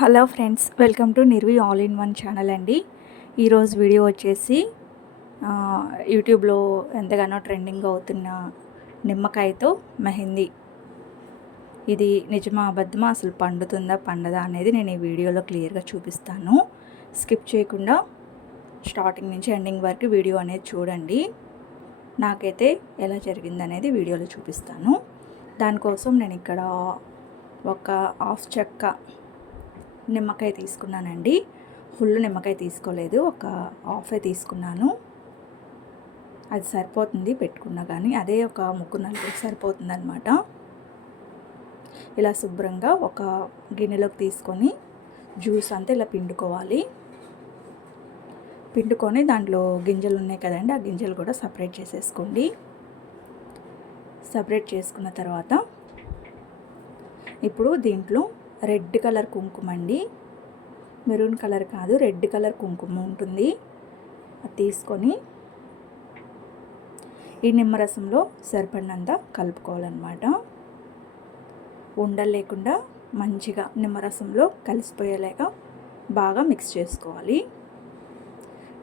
Hello friends welcome to Nirvi all in one channel అండి. ఈరోజు video వచ్చేసి యూట్యూబ్లో ఎంతగానో ట్రెండింగ్ అవుతున్న నిమ్మకాయతో మెహందీ. ఇది నిజమా అబద్ధమా అసలు పండుతుందా పండదా అనేది నేను ఈ వీడియోలో క్లియర్గా చూపిస్తాను. స్కిప్ చేయకుండా స్టార్టింగ్ నుంచి ఎండింగ్ వరకు వీడియో అనేది చూడండి. నాకైతే ఎలా జరిగింది అనేది వీడియోలో చూపిస్తాను. దానికోసం నేను ఇక్కడ ఒక హాఫ్ చెక్క నిమ్మకాయ తీసుకున్నానండి. ఫుల్ నిమ్మకాయ తీసుకోలేదు. ఒక హాఫే తీసుకున్నాను. అది సరిపోతుంది పెట్టుకున్నా కానీ అదే ఒక ముక్కు నలుగురికి సరిపోతుంది అనమాట ఇలా శుభ్రంగా ఒక గిన్నెలోకి తీసుకొని జ్యూస్ అంతా ఇలా పిండుకోవాలి. పిండుకొని దాంట్లో గింజలు ఉన్నాయి కదండి. ఆ గింజలు కూడా సపరేట్ చేసేసుకోండి. సపరేట్ చేసుకున్న తర్వాత ఇప్పుడు దీంట్లో రెడ్ కలర్ కుంకుమ అండి. మెరూన్ కలర్ కాదు రెడ్ కలర్ కుంకుమ ఉంటుంది. అది తీసుకొని ఈ నిమ్మరసంలో సరిపడినంత కలుపుకోవాలన్నమాట. ఉండలు లేకుండా మంచిగా నిమ్మరసంలో కలిసిపోయేలాగా బాగా మిక్స్ చేసుకోవాలి.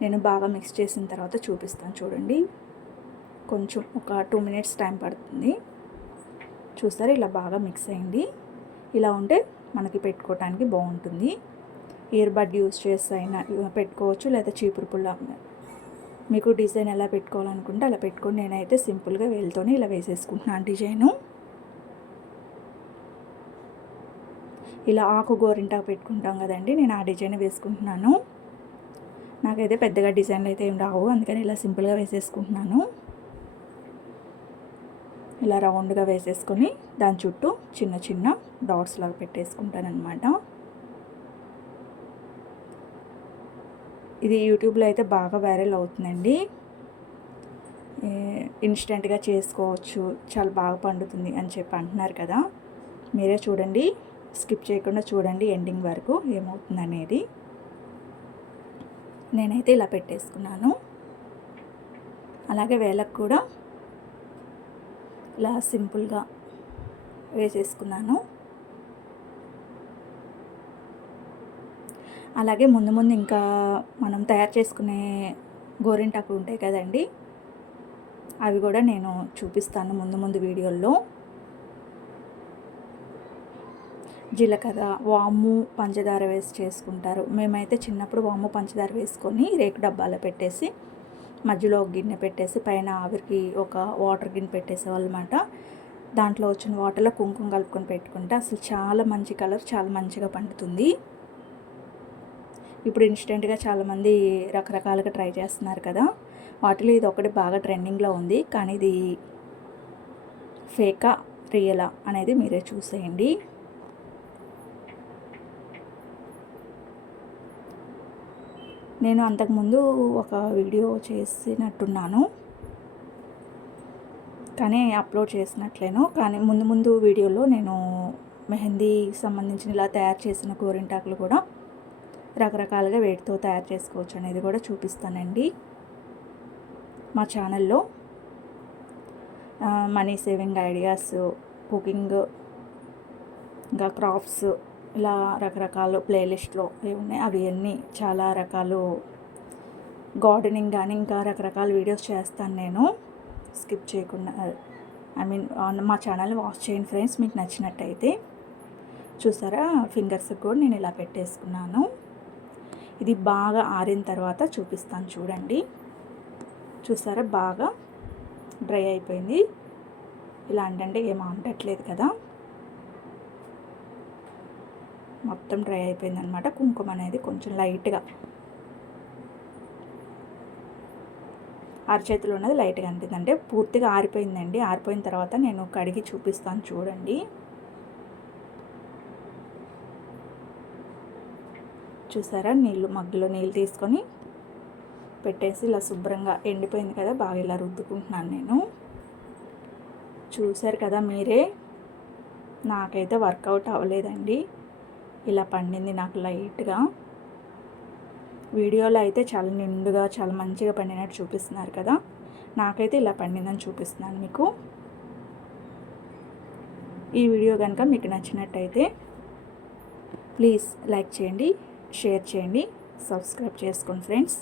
నేను బాగా మిక్స్ చేసిన తర్వాత చూపిస్తాను చూడండి. కొంచెం ఒక టూ మినిట్స్ టైం పడుతుంది. చూస్తారు ఇలా బాగా మిక్స్ అయింది. ఇలా ఉంటే మనకి పెట్టుకోవటానికి బాగుంటుంది. ఇయర్ బడ్ యూస్ చేసి అయినా పెట్టుకోవచ్చు లేదా చీపురు పుల్ల. మీకు డిజైన్ ఎలా పెట్టుకోవాలనుకుంటే అలా పెట్టుకొని నేనైతే సింపుల్గా వేలుతోనే ఇలా వేసేసుకుంటున్నాను డిజైను. ఇలా ఆకు గోరింటా పెట్టుకుంటాం కదండి నేను ఆ డిజైన్ వేసుకుంటున్నాను. నాకైతే పెద్దగా డిజైన్లు అయితే ఏం రావు అందుకని ఇలా సింపుల్గా వేసేసుకుంటున్నాను. ఇలా రౌండ్గా వేసేసుకొని దాని చుట్టూ చిన్న చిన్న డాట్స్ లాగా పెట్టేసుకుంటాననమాట ఇది యూట్యూబ్లో అయితే బాగా వైరల్ అవుతుందండి. ఇన్స్టెంట్గా చేసుకోవచ్చు చాలా బాగా పండుతుంది అని చెప్పి అంటున్నారు కదా. మీరే చూడండి స్కిప్ చేయకుండా చూడండి ఎండింగ్ వరకు ఏమవుతుంది అనేది నేనైతే ఇలా పెట్టేసుకున్నాను. అలాగే వేలకు కూడా ఇలా సింపుల్గా వేసేసుకున్నాను. అలాగే ముందు ముందు ఇంకా మనం తయారు చేసుకునే గోరింటాకులు ఉంటాయి కదండి అవి కూడా నేను చూపిస్తాను ముందు ముందు వీడియోల్లో. జీలకర్ర వాము పంచదార వేసి చేసుకుంటారు. మేమైతే చిన్నప్పుడు వాము పంచదార వేసుకొని రేకు డబ్బాలో పెట్టేసి మధ్యలో ఒక గిన్నె పెట్టేసి పైన ఆవిరికి ఒక వాటర్ గిన్నె పెట్టేసేవాళ్ళు అనమాట దాంట్లో వచ్చిన వాటర్లో కుంకుమ కలుపుకొని పెట్టుకుంటే అసలు చాలా మంచి కలర్ చాలా మంచిగా పండుతుంది. ఇప్పుడు ఇన్స్టెంట్గా చాలామంది రకరకాలుగా ట్రై చేస్తున్నారు కదా. వాటిలో ఇది ఒకటి బాగా ట్రెండింగ్లో ఉంది. కానీ ఇది ఫేకా రియలా అనేది మీరే చూసేయండి. నేను అంతకుముందు ఒక వీడియో చేసినట్టున్నాను. కానీ అప్లోడ్ చేసినట్లేను. కానీ ముందు ముందు వీడియోలో నేను మెహందీ సంబంధించిన ఇలా తయారు చేసిన గోరింటాకులు కూడా రకరకాలుగా వేటితో తయారు చేసుకోవచ్చు అనేది కూడా చూపిస్తానండి. మా ఛానల్లో మనీ సేవింగ్ ఐడియాస్ కుకింగ్ ఇంకా క్రాఫ్ట్స్ ఇలా రకరకాల ప్లేలిస్ట్లో ఏవి ఉన్నాయి. అవి అన్నీ చాలా రకాలు గార్డెనింగ్ కానీ ఇంకా రకరకాల వీడియోస్ చేస్తాను నేను. స్కిప్ చేయకుండా ఐ మీన్ మా ఛానల్ వాచ్ చేయండి ఫ్రెండ్స్ మీకు నచ్చినట్టయితే. చూసారా? ఫింగర్స్ కూడా నేను ఇలా పెట్టేసుకున్నాను. ఇది బాగా ఆరిన తర్వాత చూపిస్తాను చూడండి. చూసారా? బాగా డ్రై అయిపోయింది. ఇలా అంటే ఏం అంటట్లేదు కదా. మొత్తం డ్రై అయిపోయింది అనమాట కుంకుమ అనేది కొంచెం లైట్గా. అరచేతిలో ఉన్నది లైట్గా అనిపింది అంటే పూర్తిగా ఆరిపోయిందండి. ఆరిపోయిన తర్వాత నేను కడిగి చూపిస్తాను చూడండి. చూసారా? నీళ్ళు మగ్గులో నీళ్ళు తీసుకొని పెట్టేసి ఇలా శుభ్రంగా ఎండిపోయింది కదా బాగా ఇలా రుద్దుకుంటున్నాను నేను. చూసారు కదా మీరే? నాకైతే వర్కౌట్ అవ్వలేదండి. ఇలా పండింది నాకు లైట్గా. వీడియోలో అయితే చాలా నిండుగా చాలా మంచిగా పండినట్టు చూపిస్తున్నారు కదా. నాకైతే ఇలా పండిందని చూపిస్తున్నాను మీకు. ఈ వీడియో కనుక మీకు నచ్చినట్టయితే ప్లీజ్ లైక్ చేయండి షేర్ చేయండి సబ్స్క్రైబ్ చేసుకోండి ఫ్రెండ్స్.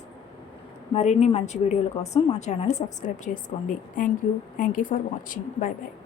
మరిన్ని మంచి వీడియోల కోసం మా ఛానల్ సబ్స్క్రైబ్ చేసుకోండి. Thank you thank you for watching. Bye bye